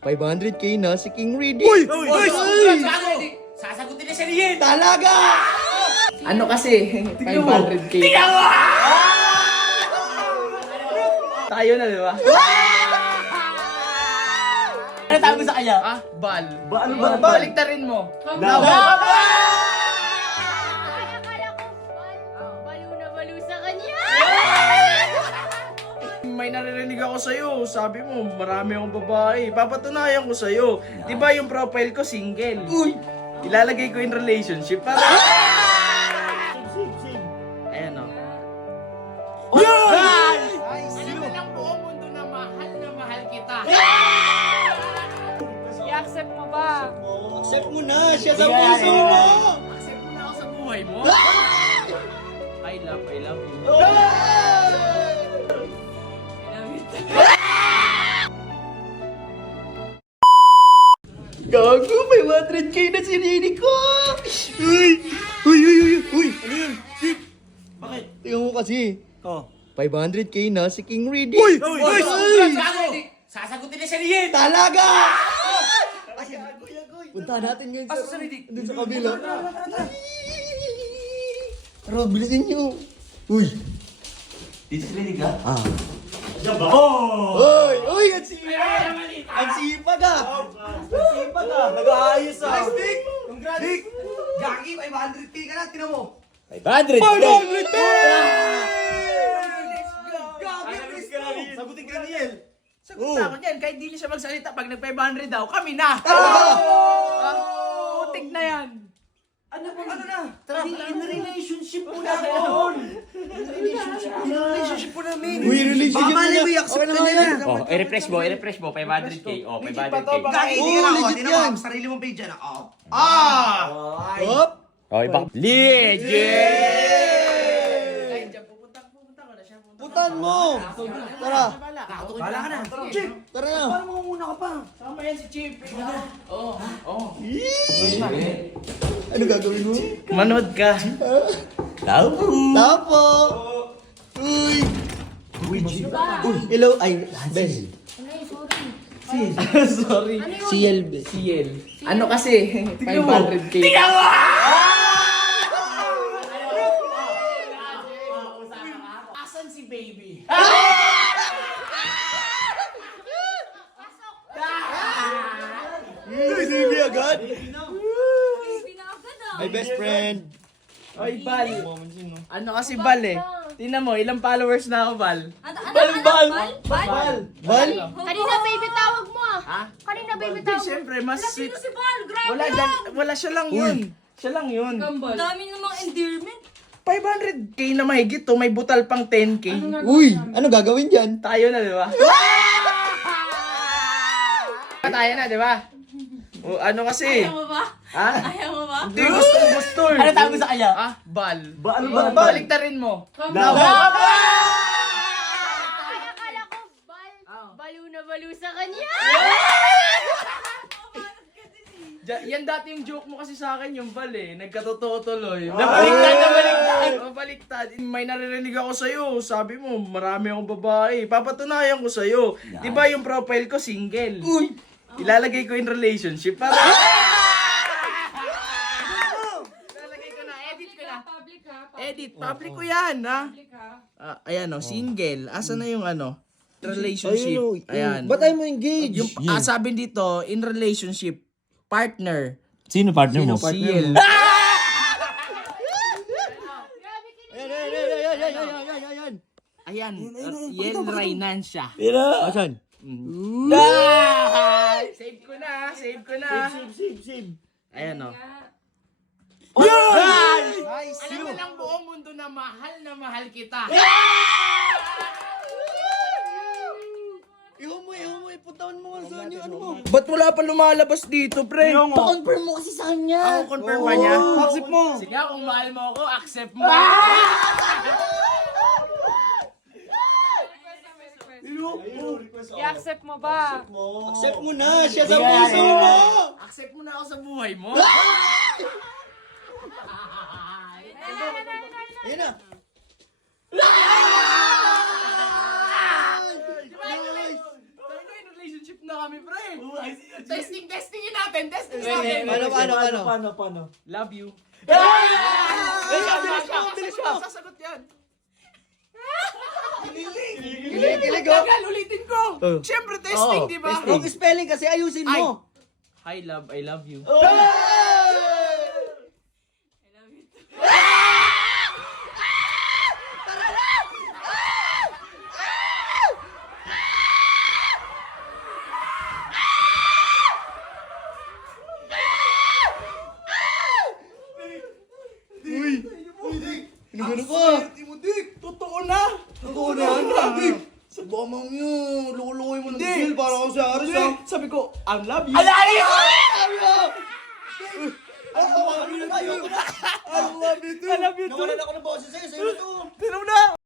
500k na si King Reedy. Uy! Sasagutin na siya niyan! Talaga! Ano kasi? 500k. Tayo na, di ba? Ano tawag mo sa kanya? Ah, bal. Bal. Baliktarin mo. Akala ko, baliw na baliw sa kanya. May naririnig ako sa'yo. Sabi mo, marami akong babae. Papatunayan ko sa'yo. Di ba yung profile ko single? Uy! Ilalagay ko in relationship para... Ayan o. Alam mo lang buong mundo na mahal kita. I-accept mo ba? Accept mo na! Siya sa puso mo! Accept mo na ako sa buhay mo. I love you. Gago! 500k na si Reedy ko! Uy! Ano yun? Bakit? Tingnan mo kasi. Oh. 500k na si King Reedy. Sasagutin na siya niyan! Talaga! Punta natin ngayon Asa sa Reedy? Doon sa kabila. Tara, bilisin nyo. Uy! Dito si Lady ka? Ah. Oh! Uy! Ang sipag! Ang sipag ah! Ang sipag ah! Nag-aayos ah! Nice, Dick! Congrats! Dick! Gagi, 500k ka na, tinan mo! 500k! 500k! Gagi, please go! Sagutin ka na Niel! Sagot na ako dyan. Kahit di niya siya magsalita, pag nag-500 daw, kami na. Putik na yan. Ano na? Tara, in relationship mo na ako! In relationship mo namin! Uy, relationship mo na! i-accept ka niya! Oh, i-refresh mo, 500k. Oh, 500k. Gagi, Oo, hindi ka na ako. legit Hindi na yan. ako. Sarili mong page yan. Hop! Oh, iba. Legit! Ay, dyan, pupunta ko na siya. Putan mo! Tara! Bala ka na. Chip! Tara na! Paano mo muna ka pa? Sama yan si Chip. Ano gagawin mo? Manood ka. Tapo! Uy! Uy, hello! Ay, Ben. Sorry. Ano yun? CL, Ben. CL. Ano kasi? 500k. Asan si baby? Uy, sige agad! Baby na agad ah. My best friend! Oy, Bal. Ano kasi Bal eh? Tingnan mo, ilang followers na ako, Bal? Bal? Bal! Kanina baby tawag mo ah. Ha? Kanina baby Hindi, tawag mo. syempre, mas Sino si Bal? Grabe Wala, wala siya lang yun. Siya lang yun. Dami namang endearment. 500k na mahigit to, may butal pang 10k. Uy! Ano gagawin dyan? Tayo na, di ba? Tayo na, di ba? O, ano kasi? Ayaw mo ba? Ha? Ayaw mo ba? Hindi, gusto. Ano tawag mo sa kanya? Ah, bal. Bal. Baliktarin mo. Akala ko, baliw na baliw sa kanya. Yan dati yung joke mo kasi sa akin, yung bal eh. Nagkatotoo tuloy. Baliktad. May naririnig ako sa'yo. Sabi mo, marami akong babae. Papatunayan ko sa'yo. Di ba yung profile ko single? Uy! Ilalagay ko in relationship para... Ilalagay ko na, edit ko na. Public ha? Edit, public ko yan, ha? Ayan o, single. Asa na yung ano? Relationship. Ayan. Ba't tayo mo engage? Yung sabi dito, in relationship, partner. Sino partner mo? CL. Ayan! Ayan, Yel Rainancia. Asan? Save ko na, save ko na. Save! Ayan o. Nice! Alam mo lang buong mundo na mahal kita. Iwan mo, ipuntawan mo nga saan yung ano mo. Ba't wala pa lumalabas dito, pre? Pa-confirm mo kasi sa kanya. Ako, confirm ba niya? Accept mo. Sige, kung mahal mo ako, accept mo. I-accept mo ba? Accept mo na! Siya sa puso mo! Accept mo na ako sa buhay mo. Ayan na! Relationship na kami, pre. Testing natin. Paano? Love you. Bilis mo! Sasagot yan. Kinikilig oh! Tagal, ulitin ko. Siyempre, testing, di ba? Wrong spelling kasi ayusin mo! Hi, love. I love you. Ano ka? Totoo na. Totoo na yan, Dik! Sa bamang yun, lulukoy mo ng sil para ako sa Aris ha! Sabi ko, I love you. Ayoko na! I love you too! I love you too. Nawalan ako ng boses sa'yo, sa'yo na to! Tinaw na.